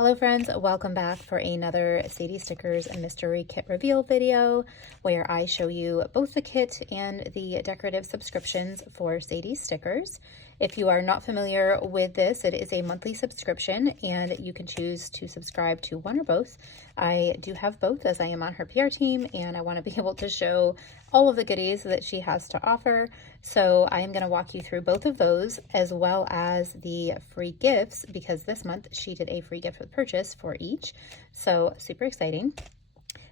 Hello friends, welcome back for another Sadies Stickers and Mystery Kit Reveal video where I show you both the kit and the decorative subscriptions for Sadies Stickers. If you are not familiar with this, it is a monthly subscription and you can choose to subscribe to one or both. I do have both as I am on her PR team and I want to be able to show all of the goodies that she has to offer. So I am going to walk you through both of those as well as the free gifts because this month she did a free gift with purchase for each. So super exciting.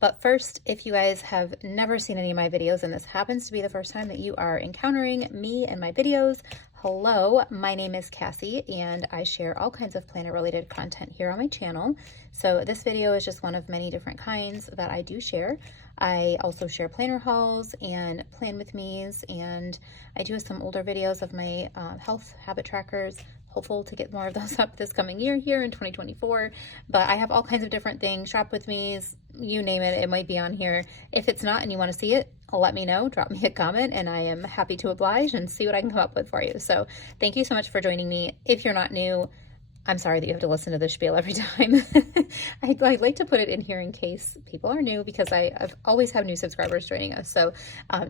But first, if you guys have never seen any of my videos and this happens to be the first time that you are encountering me and my videos, hello, my name is Cassie and I share all kinds of planner related content here on my channel. So this video is just one of many different kinds that I do share. I also share planner hauls and plan with me's, and I do have some older videos of my health habit trackers. Hopeful to get more of those up this coming year here in 2024, but I have all kinds of different things, shop with me's, you name it, it might be on here. If it's not and you want to see it, let me know, drop me a comment, and I am happy to oblige and see what I can come up with for you. So thank you so much for joining me. If you're not new, I'm sorry that you have to listen to this spiel every time. I'd like to put it in here in case people are new because I've always have new subscribers joining us. So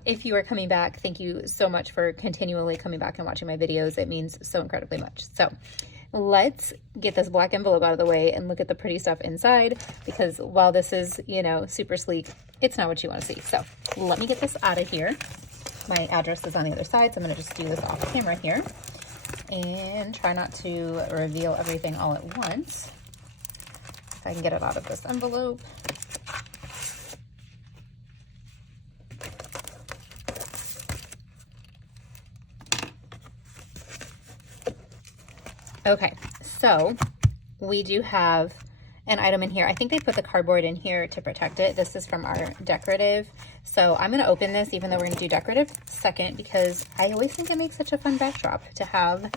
if you are coming back, thank you so much for continually coming back and watching my videos. It means so incredibly much. So let's get this black envelope out of the way and look at the pretty stuff inside, because while this is, you know, super sleek, it's not what you want to see. So let me get this out of here. My address is on the other side, so I'm going to just do this off camera here and try not to reveal everything all at once. If I can get it out of this envelope. Okay, so we do have an item in here. I think they put the cardboard in here to protect it. This is from our Decorative. So I'm going to open this, even though we're going to do Decorative second, because I always think it makes such a fun backdrop to have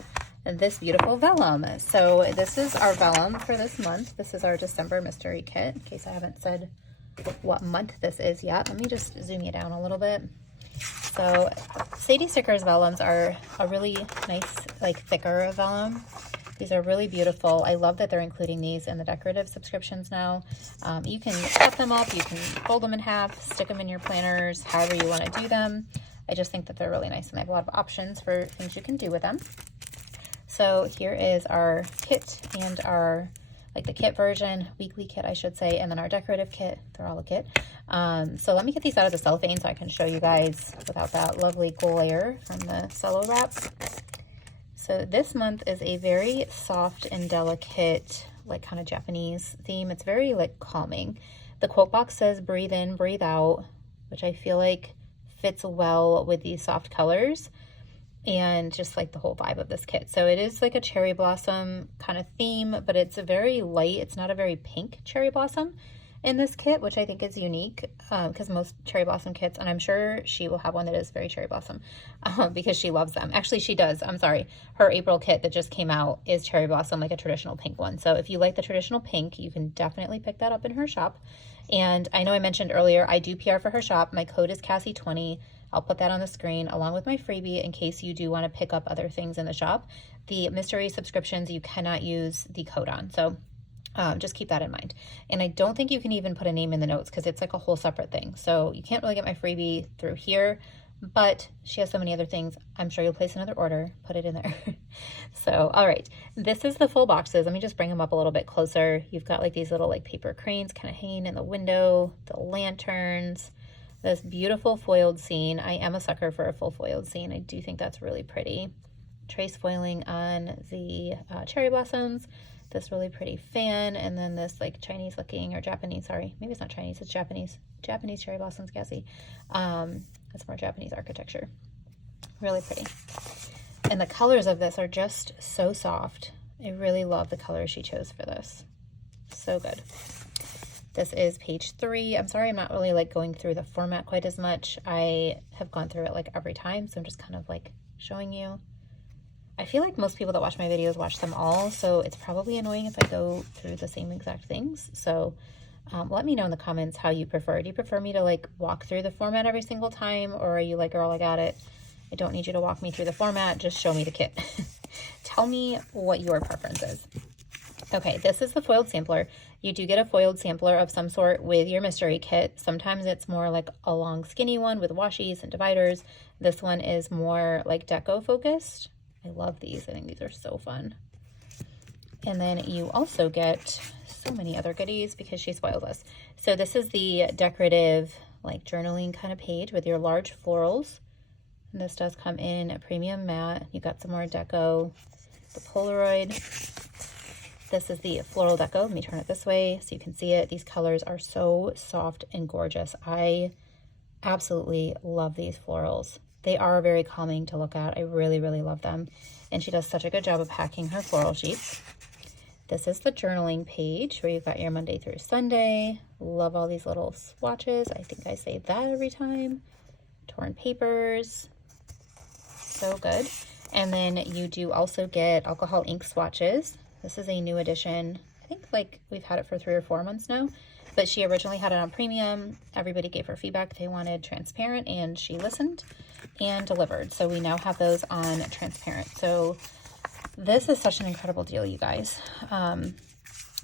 this beautiful vellum. So this is our vellum for this month. This is our December mystery kit, in case I haven't said what month this is yet. Let me just zoom you down a little bit. So Sadies Stickers vellums are a really nice, like thicker vellum. These are really beautiful. I love that they're including these in the decorative subscriptions now. You can cut them up, you can fold them in half, stick them in your planners, however you want to do them. I just think that they're really nice and they have a lot of options for things you can do with them. So here is our kit and our, like the kit version, weekly kit I should say, and then our decorative kit. They're all a kit. So let me get these out of the cellophane so I can show you guys without that lovely glare from the cello wrap. So this month is a very soft and delicate, like kind of Japanese theme. It's very like calming. The quote box says breathe in, breathe out, which I feel like fits well with these soft colors and just like the whole vibe of this kit. So it is like a cherry blossom kind of theme, but it's a very light, it's not a very pink cherry blossom in this kit, which I think is unique because most cherry blossom kits, and I'm sure she will have one that is very cherry blossom because she loves them. Actually, she does. I'm sorry. Her April kit that just came out is cherry blossom, like a traditional pink one. So if you like the traditional pink, you can definitely pick that up in her shop. And I know I mentioned earlier, I do PR for her shop. My code is Cassie20. I'll put that on the screen along with my freebie in case you do want to pick up other things in the shop. The mystery subscriptions, you cannot use the code on. So just keep that in mind. And I don't think you can even put a name in the notes because it's like a whole separate thing. So you can't really get my freebie through here, but she has so many other things. I'm sure you'll place another order, put it in there. So, all right, this is the full boxes. Let me just bring them up a little bit closer. You've got like these little like paper cranes kind of hanging in the window, the lanterns, this beautiful foiled scene. I am a sucker for a full foiled scene. I do think that's really pretty. Trace foiling on the cherry blossoms. This really pretty fan, and then this like Chinese looking, or Japanese, sorry, maybe it's not Chinese, it's Japanese cherry blossoms, Cassie. That's more Japanese architecture. Really pretty. And the colors of this are just so soft. I really love the colors she chose for this. So good. This is page 3. I'm sorry I'm not really like going through the format quite as much. I have gone through it like every time, so I'm just kind of like showing you. I feel like most people that watch my videos watch them all, so it's probably annoying if I go through the same exact things. So let me know in the comments how you prefer. Do you prefer me to like walk through the format every single time, or are you like, girl, I got it, I don't need you to walk me through the format, just show me the kit. Tell me what your preference is. Okay, this is the foiled sampler. You do get a foiled sampler of some sort with your mystery kit. Sometimes it's more like a long skinny one with washies and dividers. This one is more like deco focused. I love these. I think these are so fun. And then you also get so many other goodies because she spoils us. So this is the decorative like journaling kind of page with your large florals. And this does come in a premium matte. You got some more deco, the Polaroid. This is the floral deco. Let me turn it this way so you can see it. These colors are so soft and gorgeous. I absolutely love these florals. They are very calming to look at. I really, really love them. And she does such a good job of packing her floral sheets. This is the journaling page where you've got your Monday through Sunday. Love all these little swatches. I think I say that every time. Torn papers. So good. And then you do also get alcohol ink swatches. This is a new edition. I think like we've had it for 3 or 4 months now, but she originally had it on premium. Everybody gave her feedback. They wanted transparent and she listened and delivered. So we now have those on transparent. So this is such an incredible deal, you guys.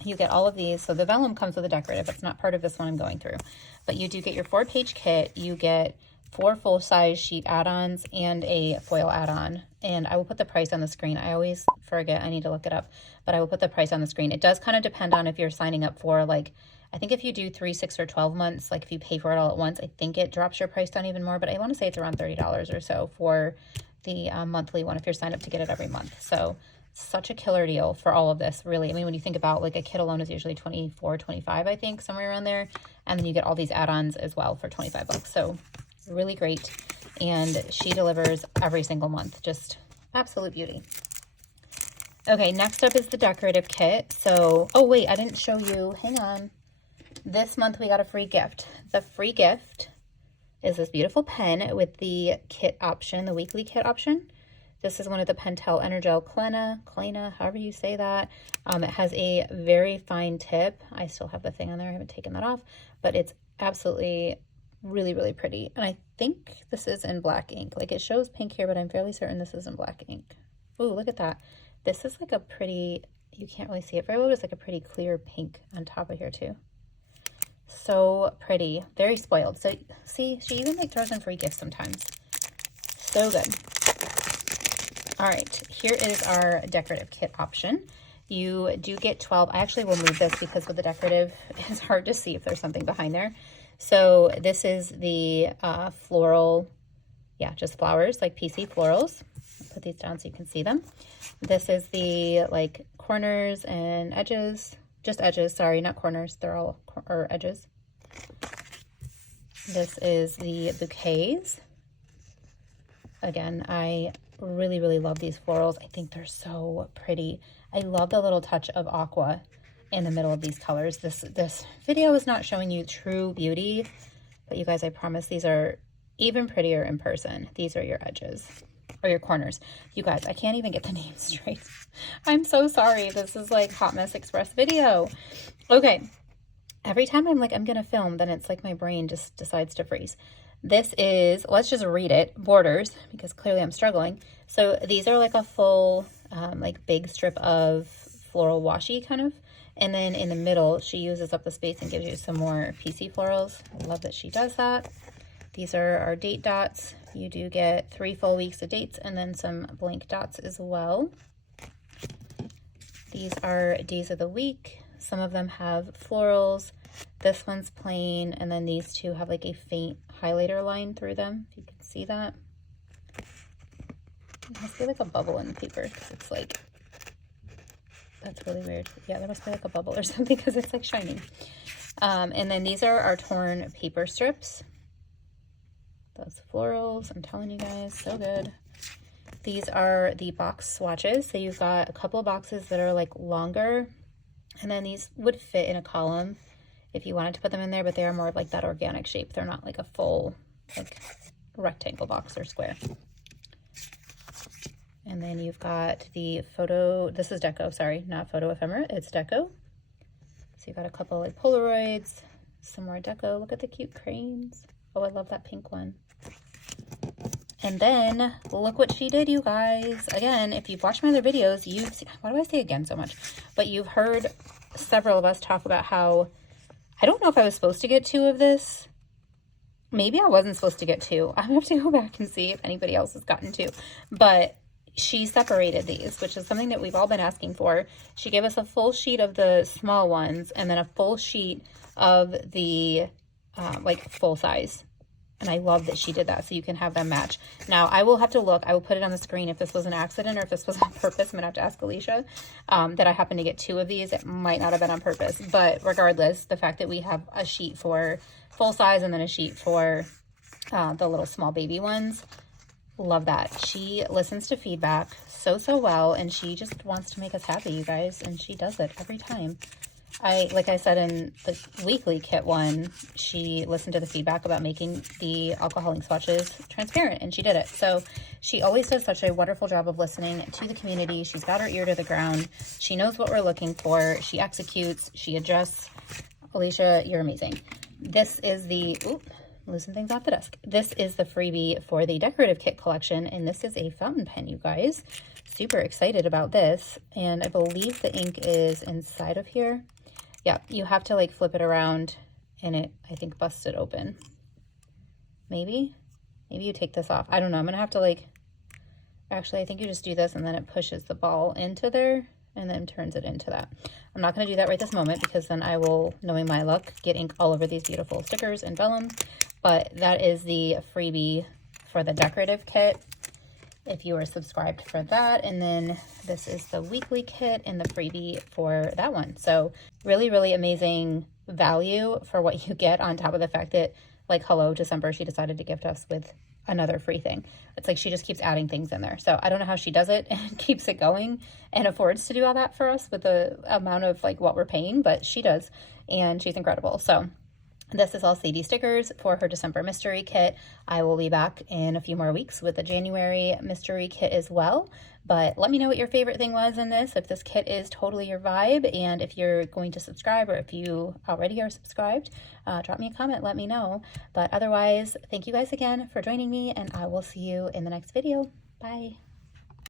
You get all of these. So the vellum comes with a decorative. It's not part of this one I'm going through, but you do get your 4-page kit. You get 4 full-size sheet add-ons and a foil add-on. And I will put the price on the screen. I always forget. I need to look it up, but I will put the price on the screen. It does kind of depend on if you're signing up for like, I think if you do 3, 6, or 12 months, like if you pay for it all at once, I think it drops your price down even more, but I want to say it's around $30 or so for the monthly one if you're signed up to get it every month. So such a killer deal for all of this, really. I mean, when you think about like a kit alone is usually $24, $25, I think, somewhere around there. And then you get all these add-ons as well for $25. So really great. And she delivers every single month. Just absolute beauty. Okay, next up is the decorative kit. So, oh wait, I didn't show you. Hang on. This month we got a free gift. The free gift is this beautiful pen with the kit option, the weekly kit option. This is one of the Pentel Energel Klena, however you say that. It has a very fine tip. I still have the thing on there. I haven't taken that off, but it's absolutely really, really pretty. And I think this is in black ink. Like it shows pink here, but I'm fairly certain this is in black ink. Ooh, look at that. This is like a pretty, you can't really see it very well, but it's like a pretty clear pink on top of here too. So pretty, very spoiled. So see, she even like throws in free gifts sometimes. So good. All right, here is our decorative kit option. You do get 12. I actually will move this because with the decorative, it's hard to see if there's something behind there. So this is the floral, yeah, just flowers, like PC florals. I'll put these down so you can see them. This is the like corners and edges, just edges, sorry, not corners, they're all edges. This is the bouquets. Again, I really, really love these florals. I think they're so pretty. I love the little touch of aqua in the middle of these colors. This video is not showing you true beauty, but you guys, I promise these are even prettier in person. These are your edges or your corners. You guys, I can't even get the names straight. I'm so sorry. This is like Hot Mess Express video. Okay. Every time I'm like, I'm going to film, then it's like my brain just decides to freeze. This is, let's just read it, borders, because clearly I'm struggling. So these are like a full, like big strip of floral washi kind of. And then in the middle, she uses up the space and gives you some more PC florals. I love that she does that. These are our date dots. You do get 3 full weeks of dates and then some blank dots as well. These are days of the week. Some of them have florals. This one's plain, and then these two have like a faint highlighter line through them, if you can see that. There must be like a bubble in the paper because it's like, that's really weird. Yeah, there must be like a bubble or something because it's like shining. And then these are our torn paper strips. Those florals, I'm telling you guys, so good. These are the box swatches. So you've got a couple boxes that are like longer, and then these would fit in a column if you wanted to put them in there, but they are more of like that organic shape. They're not like a full like rectangle box or square. And then you've got the photo, this is Deco, sorry, not photo ephemera, it's Deco. So you've got a couple like Polaroids, some more Deco. Look at the cute cranes. Oh, I love that pink one. And then look what she did, you guys. Again, if you've watched my other videos, you've seen, why do I say again so much? But you've heard several of us talk about how, I don't know if I was supposed to get 2 of this. Maybe I wasn't supposed to get 2. I'm gonna have to go back and see if anybody else has gotten 2. But she separated these, which is something that we've all been asking for. She gave us a full sheet of the small ones and then a full sheet of the like full size. And I love that she did that, so you can have them match. Now, I will have to look. I will put it on the screen if this was an accident or if this was on purpose. I'm going to have to ask Alicia that I happened to get 2 of these. It might not have been on purpose. But regardless, the fact that we have a sheet for full size and then a sheet for the little small baby ones, love that. She listens to feedback so well, and she just wants to make us happy, you guys. And she does it every time. Like I said in the weekly kit one, she listened to the feedback about making the alcohol ink swatches transparent, and she did it. So she always does such a wonderful job of listening to the community. She's got her ear to the ground. She knows what we're looking for. She executes. She adjusts. Alicia, you're amazing. This is the, loosen things off the desk. This is the freebie for the decorative kit collection, and this is a fountain pen, you guys. Super excited about this, and I believe the ink is inside of here. Yeah, you have to like flip it around and it, I think, busts it open. Maybe you take this off. I don't know. I'm going to have to like, actually, I think you just do this and then it pushes the ball into there and then turns it into that. I'm not going to do that right this moment because then I will, knowing my luck, get ink all over these beautiful stickers and vellum. But that is the freebie for the decorative kit, if you are subscribed for that. And then this is the weekly kit and the freebie for that one. So really, really amazing value for what you get, on top of the fact that, like, hello, December, she decided to gift us with another free thing. It's like she just keeps adding things in there. So I don't know how she does it and keeps it going and affords to do all that for us with the amount of like what we're paying, but she does, and she's incredible. So this is all Sadie Stickers for her December mystery kit. I will be back in a few more weeks with a January mystery kit as well. But let me know what your favorite thing was in this, if this kit is totally your vibe, and if you're going to subscribe, or if you already are subscribed, drop me a comment, let me know. But otherwise, thank you guys again for joining me, and I will see you in the next video. Bye.